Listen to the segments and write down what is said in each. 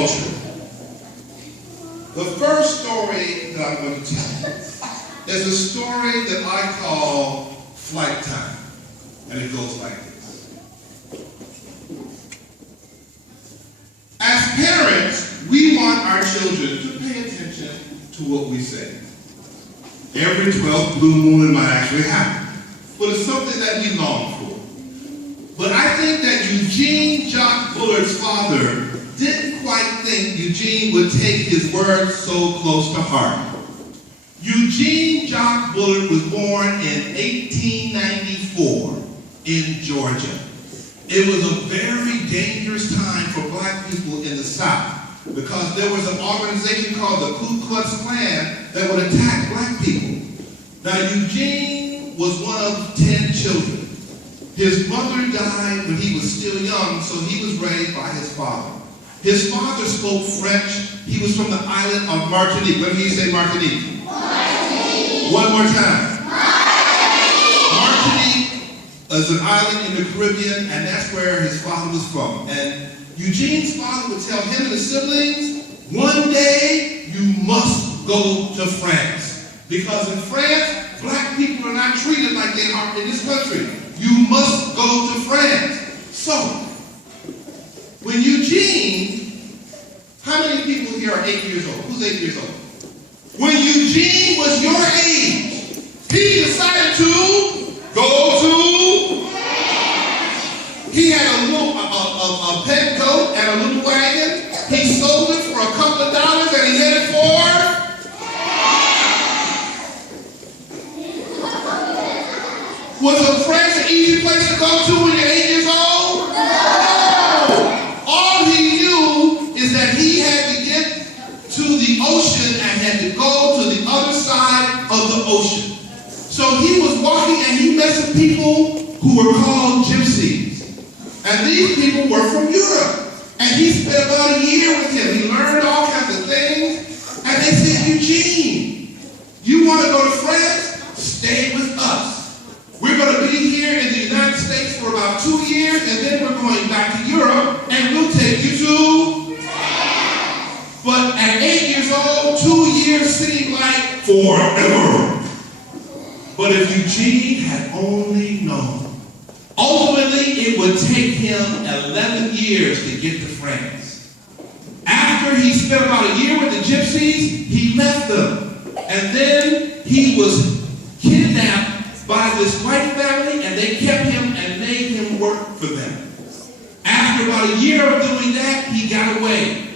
culture. The first story that I'm going to tell you is a story that I call Flight Time. And it goes like this. As parents, we want our children to pay attention to what we say. Every 12th blue moon it might actually happen. But it's something that we long for. But I think that Eugene Jock Bullard's father didn't quite think Eugene would take his words so close to heart. Eugene Jock Bullard was born in 1894 in Georgia. It was a very dangerous time for black people in the South because there was an organization called the Ku Klux Klan that would attack black people. Now Eugene was one of 10 children. His mother died when he was still young, so he was raised by his father. His father spoke French. He was from the island of Martinique. Let me say Martinique. Martinique. One more time. Martinique is an island in the Caribbean, and that's where his father was from. And Eugene's father would tell him and his siblings, one day you must go to France. Because in France, black people are not treated like they are in this country. You must go to France. So, when Eugene, how many people here are 8 years old? Who's 8 years old? When Eugene was your age, he decided to go to France. He had a pet goat and a little wagon. He sold it for a couple of dollars and he headed for Was France an easy place to go to when you're 8 years old? No! All he knew is that he had to get to the ocean and had to go to the other side of the ocean. So he was walking and he met some people who were called gypsies. And these people were from Europe. And he spent about a year with him. He learned all kinds of things. And they said, Eugene, you want to go to France? Stay with us. We're going to be here in the United States for about 2 years, and then we're going back to Europe, and we'll take you to France. But at 8 years old, 2 years seemed like forever. But if Eugene had only known, ultimately it would take him 11 years to get to France. After he spent about a year with the gypsies, he left them. And then he was kidnapped by this white family, and they kept him and made him work for them. After about a year of doing that, he got away.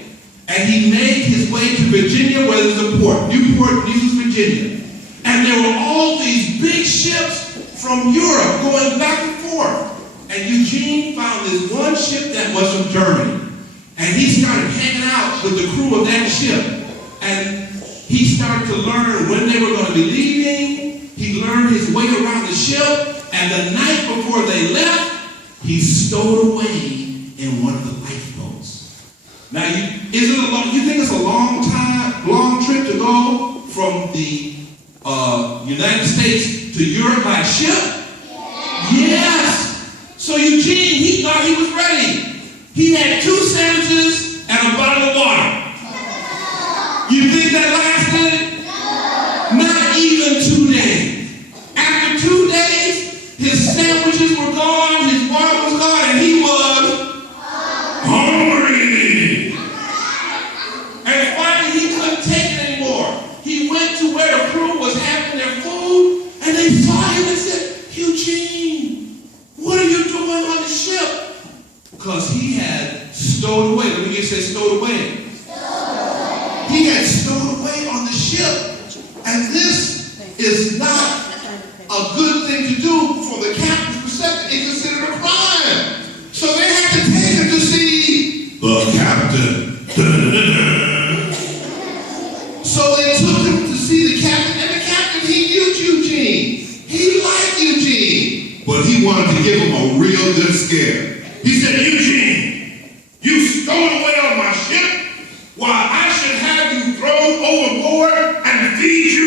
And he made his way to Virginia, where there's a port, Newport News, Virginia. And there were all these big ships from Europe going back and forth. And Eugene found this one ship that was from Germany. And he started hanging out with the crew of that ship. And he started to learn when they were going to be leaving. He learned his way around the ship, and the night before they left, he stowed away in one of the lifeboats. Now, you think it's a long trip to go from the United States to Europe by ship? Yes. So Eugene, he thought he was ready. He had 2 sandwiches and a bottle of water. You think that lasted? Not even 2 days. After 2 days, his sandwiches were gone, his water was gone, and he was hungry. And finally, he couldn't take it anymore. He went to where the crew was having their food, and they saw him and said, Eugene, what are you doing on the ship? Because he had stowed away. Let me just say stowed away. He had stowed away on the ship. And this is not a good thing to do from the captain's perspective. It's considered a crime. So they had to take him to see the captain. So they took him to see the captain. And the captain, he knew Eugene. He liked Eugene. But he wanted to give him a real good scare. He said, Eugene, you stowed away on my ship while I should have you thrown overboard and feed you